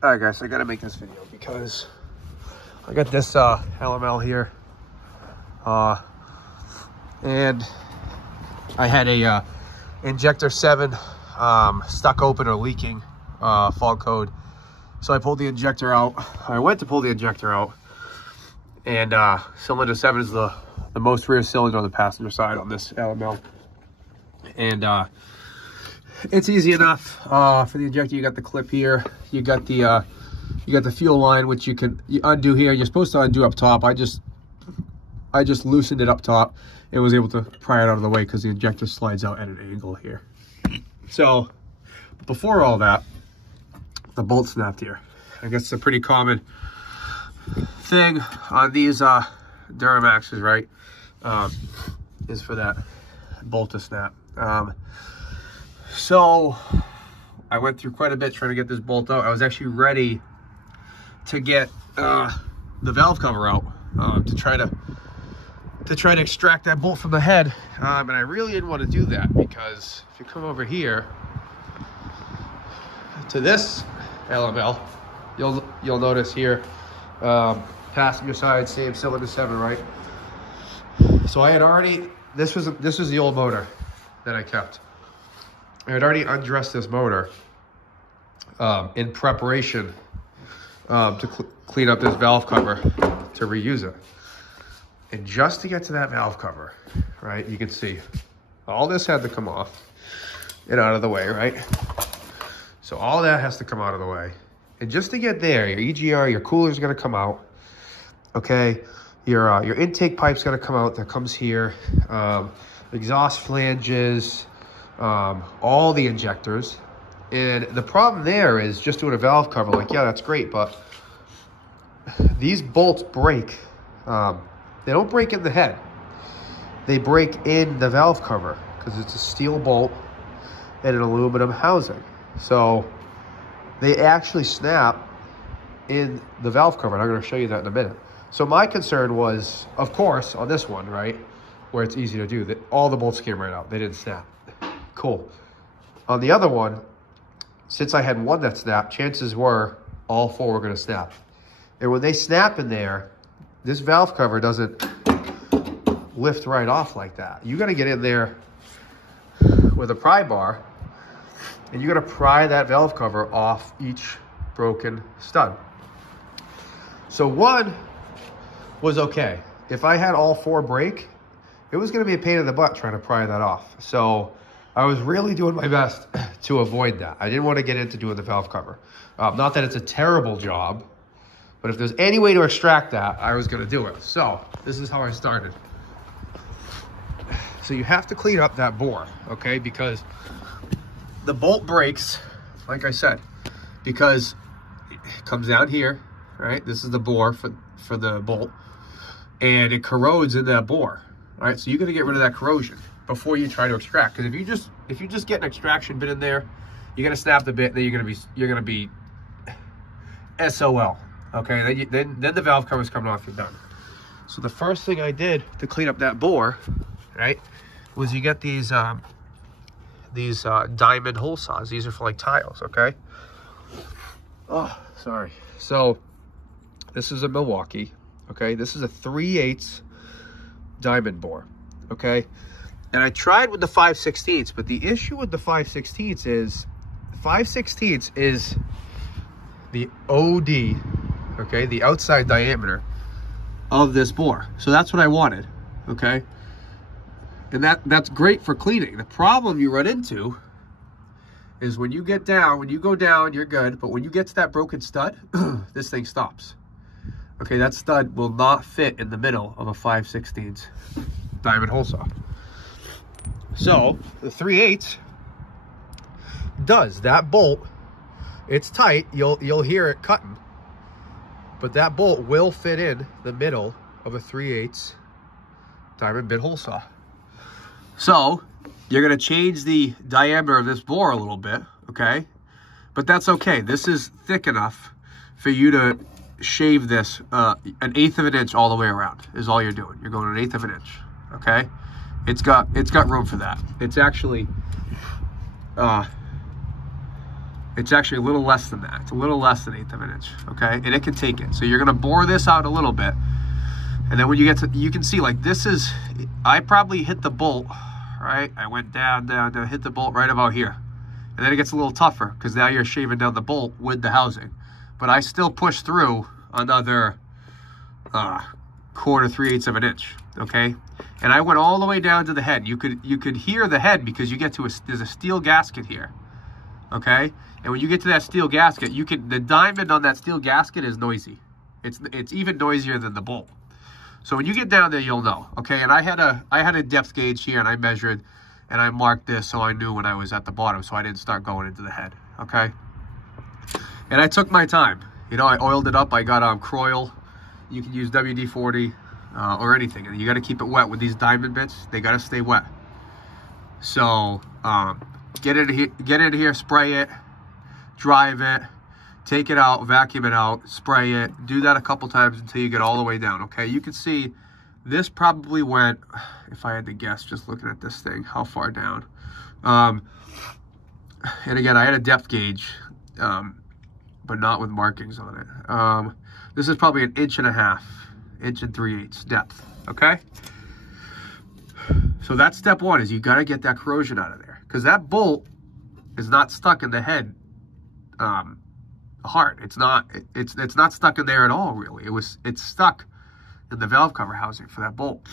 All right, guys, I gotta make this video because I got this LML here, and I had a Injector 7 stuck open or leaking fault code. So I pulled the injector out. I went to pull the injector out, and cylinder 7 is the most rear cylinder on the passenger side on this LML, and it's easy enough for the injector. You got the clip here. You got the fuel line, which you undo here. You're supposed to undo up top. I just loosened it up top and was able to pry it out of the way because the injector slides out at an angle here. So before all that, the bolt snapped here. I guess it's a pretty common thing on these Duramaxes, right? Is for that bolt to snap. So I went through quite a bit trying to get this bolt out. I was actually ready to get the valve cover out to try to extract that bolt from the head, and I really didn't want to do that because if you come over here to this LML, you'll notice here, passenger side, same cylinder 7, right? So I had already, this was the old motor that I kept. I had already undressed this motor in preparation to clean up this valve cover to reuse it. And just to get to that valve cover, right, you can see all this had to come off and out of the way, right? So all that has to come out of the way. And just to get there, your EGR, your cooler's gonna come out, okay? Your intake pipe's gonna come out, that comes here. Exhaust flanges, all the injectors. And the problem there is just doing a valve cover, like, yeah, that's great, but these bolts break. They don't break in the head. They break in the valve cover because it's a steel bolt and an aluminum housing. So they actually snap in the valve cover. And I'm going to show you that in a minute. So my concern was, of course, on this one, right, where it's easy to do, that all the bolts came right out. They didn't snap. Cool. On the other one, since I had one that snapped, chances were all 4 were going to snap. And when they snap in there, this valve cover doesn't lift right off like that. You got to get in there with a pry bar, and you got to pry that valve cover off each broken stud. So one was okay. If I had all 4 break, it was going to be a pain in the butt trying to pry that off. So I was really doing my best to avoid that. I didn't want to get into doing the valve cover. Not that it's a terrible job, but if there's any way to extract that, I was going to do it. So this is how I started. So you have to clean up that bore, okay? Because the bolt breaks, like I said, because it comes down here, right? This is the bore for the bolt, and it corrodes in that bore, all right? So you got to get rid of that corrosion before you try to extract. Because if you just get an extraction bit in there, you're going to snap the bit, then you're gonna be SOL. Okay, then the valve cover's coming off, you're done. So the first thing I did to clean up that bore, right, was you get these diamond hole saws. These are for like tiles, okay? Oh, sorry. So this is a Milwaukee, okay? This is a 3/8 diamond bore, okay? And I tried with the 5/16, but the issue with the 5/16 is 5/16 is the OD, okay, the outside diameter of this bore. So that's what I wanted, okay? And that's great for cleaning. The problem you run into is when you go down, you're good. But when you get to that broken stud, this thing stops. Okay, that stud will not fit in the middle of a 5/16 diamond hole saw. So the 3/8 does. That bolt, it's tight. You'll hear it cutting. But that bolt will fit in the middle of a 3/8 diamond bit hole saw. So you're going to change the diameter of this bore a little bit, okay? But that's okay. This is thick enough for you to shave this 1/8 of an inch all the way around is all you're doing. You're going 1/8 of an inch, okay? It's got room for that. It's actually It's actually a little less than that. It's a little less than 1/8 of an inch, okay? And it can take it. So you're gonna bore this out a little bit. And then when you get to, you can see like this is, I probably hit the bolt, right? I went down, hit the bolt right about here. And then it gets a little tougher because now you're shaving down the bolt with the housing. But I still push through another 1/4, 3/8 of an inch, okay? And I went all the way down to the head. You could hear the head because you get to there's a steel gasket here, okay? And when you get to that steel gasket, the diamond on that steel gasket is noisy. It's even noisier than the bolt. So when you get down there, you'll know, okay? And I had a depth gauge here, and I measured, and I marked this so I knew when I was at the bottom, so I didn't start going into the head, okay? And I took my time. You know, I oiled it up. I got Croil. You can use WD-40 or anything, and you got to keep it wet with these diamond bits. They got to stay wet. So get into here, spray it, drive it, take it out, vacuum it out, spray it. Do that a couple times until you get all the way down, okay? You can see this probably went, if I had to guess, just looking at this thing, how far down. And again, I had a depth gauge, but not with markings on it. This is probably 1.5 inches, 1 3/8 depth, okay? So that's step one, is you gotta get that corrosion out of there. Because that bolt is not stuck in the head hard. It's not stuck in there at all, really. It's stuck in the valve cover housing for that bolt.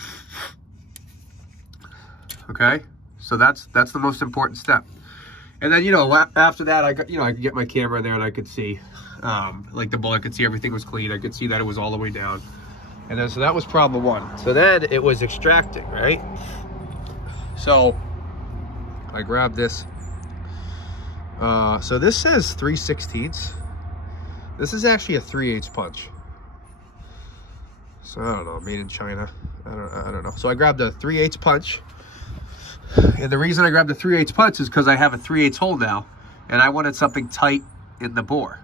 Okay? So that's the most important step. And then, you know, after that, I could get my camera there and I could see, like the bolt, I could see everything was clean. I could see that it was all the way down. And then, so that was problem one. So then it was extracting, right? So I grabbed this. So this says 3/16. This is actually a 3/8 punch. So I don't know, made in China. I don't know. So I grabbed a 3/8 punch. And the reason I grabbed the 3/8 punch is because I have a 3/8 hole now, and I wanted something tight in the bore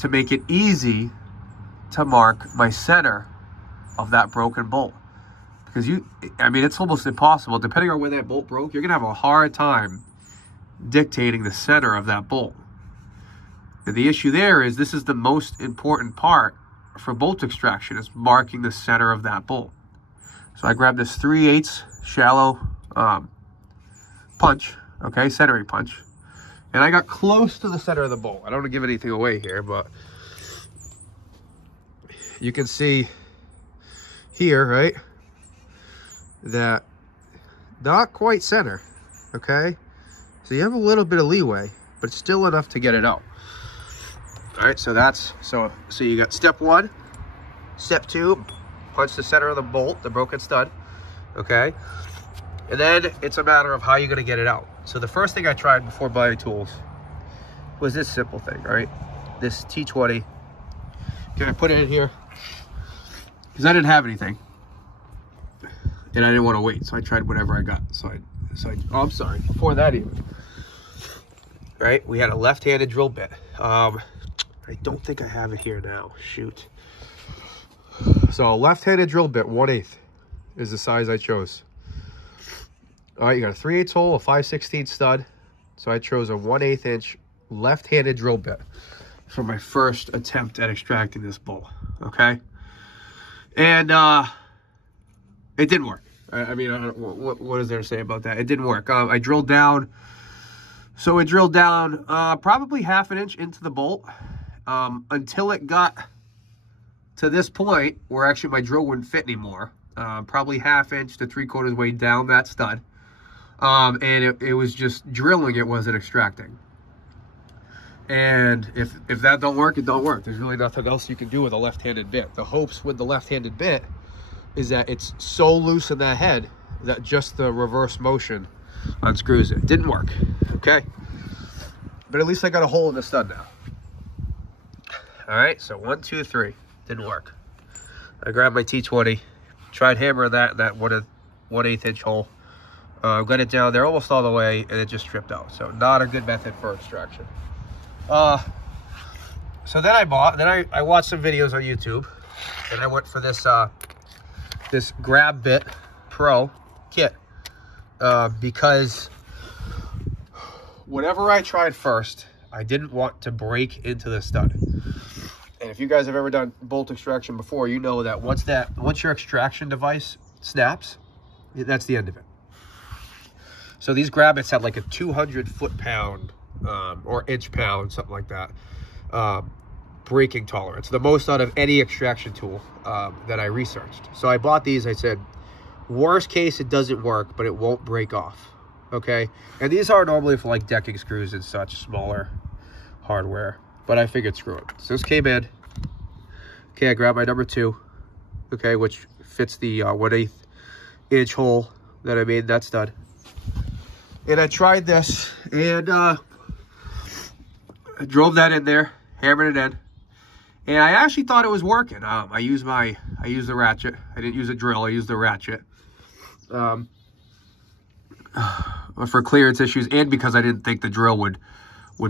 to make it easy to mark my center of that broken bolt. Because I mean, it's almost impossible. Depending on where that bolt broke, you're gonna have a hard time dictating the center of that bolt. And the issue there is this is the most important part for bolt extraction, is marking the center of that bolt. So I grabbed this 3/8 shallow punch, okay, centering punch, and I got close to the center of the bolt. I don't want to give anything away here, but you can see here, right, that not quite center, okay? So you have a little bit of leeway, but still enough to get it out. All right, so you got step one, step two, punch the center of the bolt, the broken stud, okay? And then it's a matter of how you're gonna get it out. So the first thing I tried before buying tools was this simple thing, right? This T20. Can I put it in here? Because I didn't have anything, and I didn't want to wait, so I tried whatever I got. Oh, I'm sorry, before that even. Right, we had a left-handed drill bit. I don't think I have it here now, shoot. So a left-handed drill bit, 1/8 is the size I chose. All right, you got a 3/8 hole, a 5/16 stud. So I chose a 1/8 inch left-handed drill bit for my first attempt at extracting this bolt, okay? And it didn't work. I mean, what is there to say about that? It didn't work. I drilled down. So it drilled down probably 1/2 inch into the bolt until it got to this point where actually my drill wouldn't fit anymore. Probably 1/2 inch to 3/4 way down that stud. And it was just drilling, it wasn't extracting. And if that don't work, it don't work. There's really nothing else you can do with a left-handed bit. The hopes with the left-handed bit is that it's so loose in that head that just the reverse motion unscrews it. Didn't work, okay? But at least I got a hole in the stud now. All right, so 1, 2, 3, didn't work. I grabbed my T20, tried hammering that 1/8 inch hole. Got it down there almost all the way, and it just stripped out. So not a good method for extraction. So then I watched some videos on YouTube, and I went for this this Grab Bit Pro kit because whatever I tried first, I didn't want to break into the stud. And if you guys have ever done bolt extraction before, you know that once your extraction device snaps, that's the end of it. So these grabbits had like a 200 foot-pound or inch-pound, something like that, breaking tolerance. The most out of any extraction tool that I researched. So I bought these. I said, worst case, it doesn't work, but it won't break off. Okay, and these are normally for like decking screws and such, smaller hardware, but I figured screw it. So this came in. Okay, I grabbed my number 2, okay, which fits the 1/8 inch hole that I made in that stud. And I tried this, and I drove that in there, hammered it in, and I actually thought it was working. I used the ratchet. I didn't use a drill. I used the ratchet. For clearance issues, and because I didn't think the drill would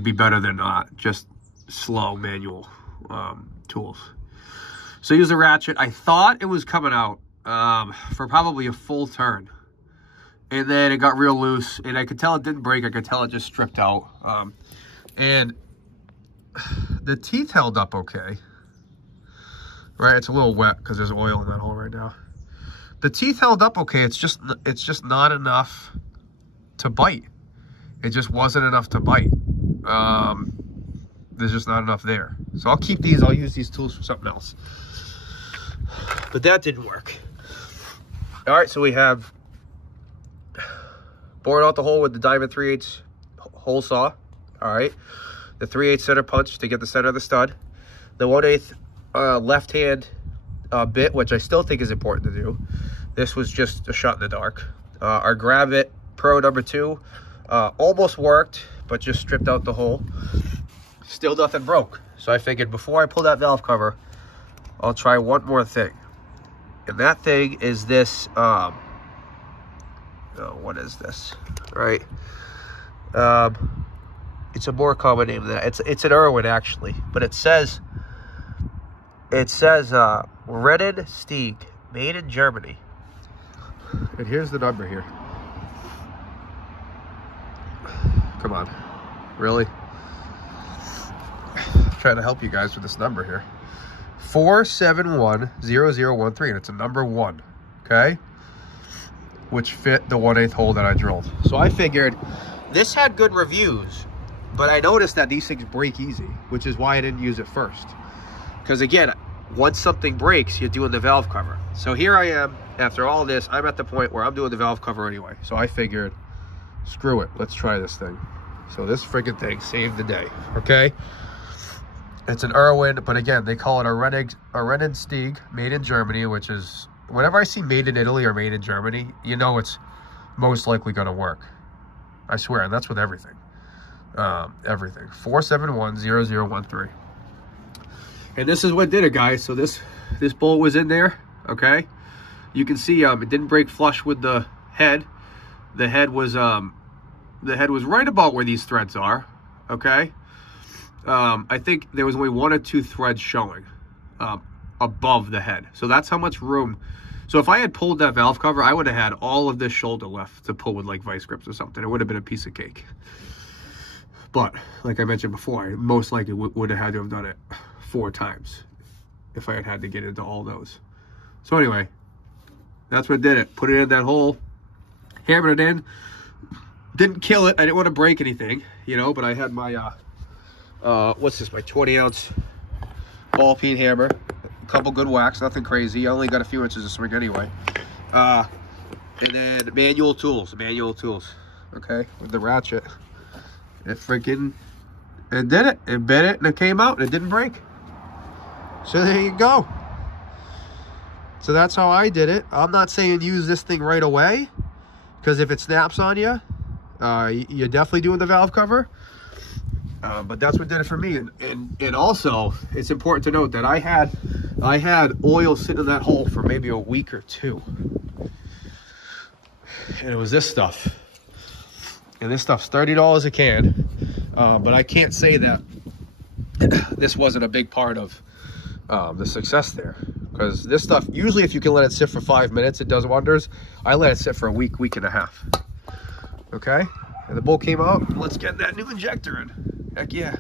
be better than just slow manual tools. So I used a ratchet. I thought it was coming out for probably a full turn, and then it got real loose, and I could tell it didn't break. I could tell it just stripped out, and the teeth held up okay. Right, it's a little wet because there's oil in that hole right now. The teeth held up okay. It's just not enough to bite. It just wasn't enough to bite. There's just not enough there. So I'll keep these. I'll use these tools for something else. But that didn't work. All right, so we have bored out the hole with the diamond 3/8 hole saw. All right, the 3/8 center punch to get the center of the stud. The 1/8 left hand bit, which I still think is important to do. This was just a shot in the dark. Our Gravit Pro number 2 almost worked, but just stripped out the hole. Still nothing broke. So I figured before I pull that valve cover, I'll try one more thing. And that thing is this, what is this, right? It's a more common name than that. It's an Irwin actually, but it says Rennen Stieg, made in Germany. And here's the number here. Come on, really? I'm trying to help you guys with this number here. 4710013, and it's a number 1, okay? Which fit the 1/8 hole that I drilled. So I figured this had good reviews, but I noticed that these things break easy, which is why I didn't use it first. Because again, once something breaks, you're doing the valve cover. So here I am, after all this, I'm at the point where I'm doing the valve cover anyway. So I figured, screw it, let's try this thing. So this freaking thing saved the day, okay? It's an Irwin, but again, they call it a Rennen Stieg, made in Germany, which is, whenever I see made in Italy or made in Germany, you know it's most likely going to work. I swear, and that's with everything. Everything. 4710013. And this is what did it, guys. So this bolt was in there, okay? You can see it didn't break flush with the head. The head was right about where these threads are, okay? I think there was only 1 or 2 threads showing above the head. So that's how much room. So if I had pulled that valve cover, I would have had all of this shoulder left to pull with like vice grips or something. It would have been a piece of cake. But like I mentioned before, I most likely would have had to have done it 4 times if I had to get into all those. So anyway, that's what did it. Put it in that hole, hammered it in. Didn't kill it. I didn't want to break anything, you know, but I had my what's this, my 20-ounce ball peen hammer, a couple good whacks, nothing crazy. I only got a few inches of swing anyway. And then manual tools, okay, with the ratchet. It did it, it bit it, and it came out, and it didn't break. So there you go. So that's how I did it. I'm not saying use this thing right away, because if it snaps on you, you're definitely doing the valve cover. But that's what did it for me. And also, it's important to note that I had oil sitting in that hole for maybe a week or 2. And it was this stuff. And this stuff's $30 a can. But I can't say that this wasn't a big part of the success there. Because this stuff, usually if you can let it sit for 5 minutes, it does wonders. I let it sit for a week, week and a half. Okay? And the bolt came out. Let's get that new injector in. Heck yeah.